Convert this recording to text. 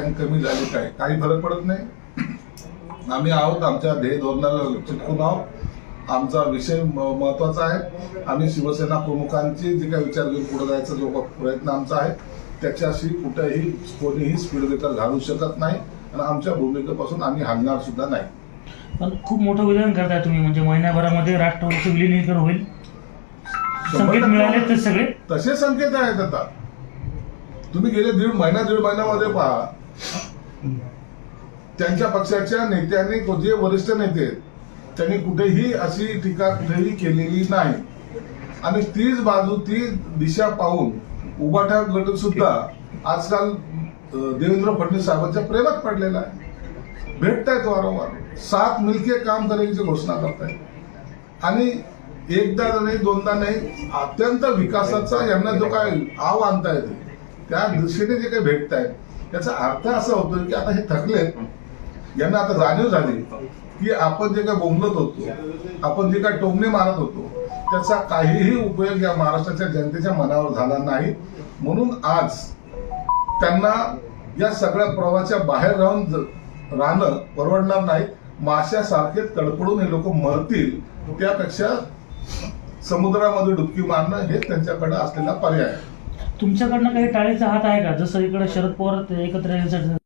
आणि कमी झाली काय? काही फरक पडत नाही. आम्ही आहोत आमच्या ध्येय धोरणाला चिटकून आहोत. आमचा विषय महत्त्वाचा आहे. आम्ही शिवसेना प्रमुखांची जे काही विचार घेऊन पुढे जायचा जो प्रयत्न आमचा आहे त्याच्याशी कुठेही कोणीही स्पीड ब्रेकर घालू शकत नाही आणि आमच्या भूमिकेपासून आम्ही हलणार सुद्धा नाही. पण खूप मोठं विधान करताय तुम्ही. म्हणजे महिन्याभरामध्ये राष्ट्रवादीचं विलिनीकरण होईल. संकेत मिळाले सगळे? तसे संकेत आहेत आता. तुम्ही गेले दीड महिना दीड महिन्यामध्ये पहा. त्यांच्या पक्षाच्या नेत्यांनी जे वरिष्ठ नेते आहेत, त्यांनी कुठेही अशी टीका कुठेही केलेली नाही. आणि तीच बाजू ती दिशा पाहून उभाठा गट सुद्धा आजकाल देवेंद्र फडणवीस साहेबांच्या प्रेमात पडलेला आहे. भेटतायत वारंवार. सात मिलके काम करण्याची घोषणा करतायत. आणि एकदा नाही दोनदा नाही अत्यंत विकासाचा यांना जो काय आव आणता येते त्या दृष्टीने जे काही भेटतायत त्याचा अर्थ असा होतो की आता हे थकलेत. यांना आता जाणीव झाली की आपण जे काय बोंबलत होतो आपण जे काय टोमणे मारत होतो त्याचा काहीही उपयोग या महाराष्ट्राच्या जनतेच्या मनावर झाला नाही. म्हणून आज त्यांना या सगळ्या प्रवाहाच्या बाहेर राहून ज- राहणं परवडणार नाही. माशासारखे तडपडून हे लोक मरतील त्यापेक्षा समुद्रामध्ये डुबकी मारणं हे त्यांच्याकडे असलेला पर्याय आहे. तुमच्याकडनं काही टाळेचा हात आहे का? जसं इकडे शरद पवार एकत्र येण्यासाठी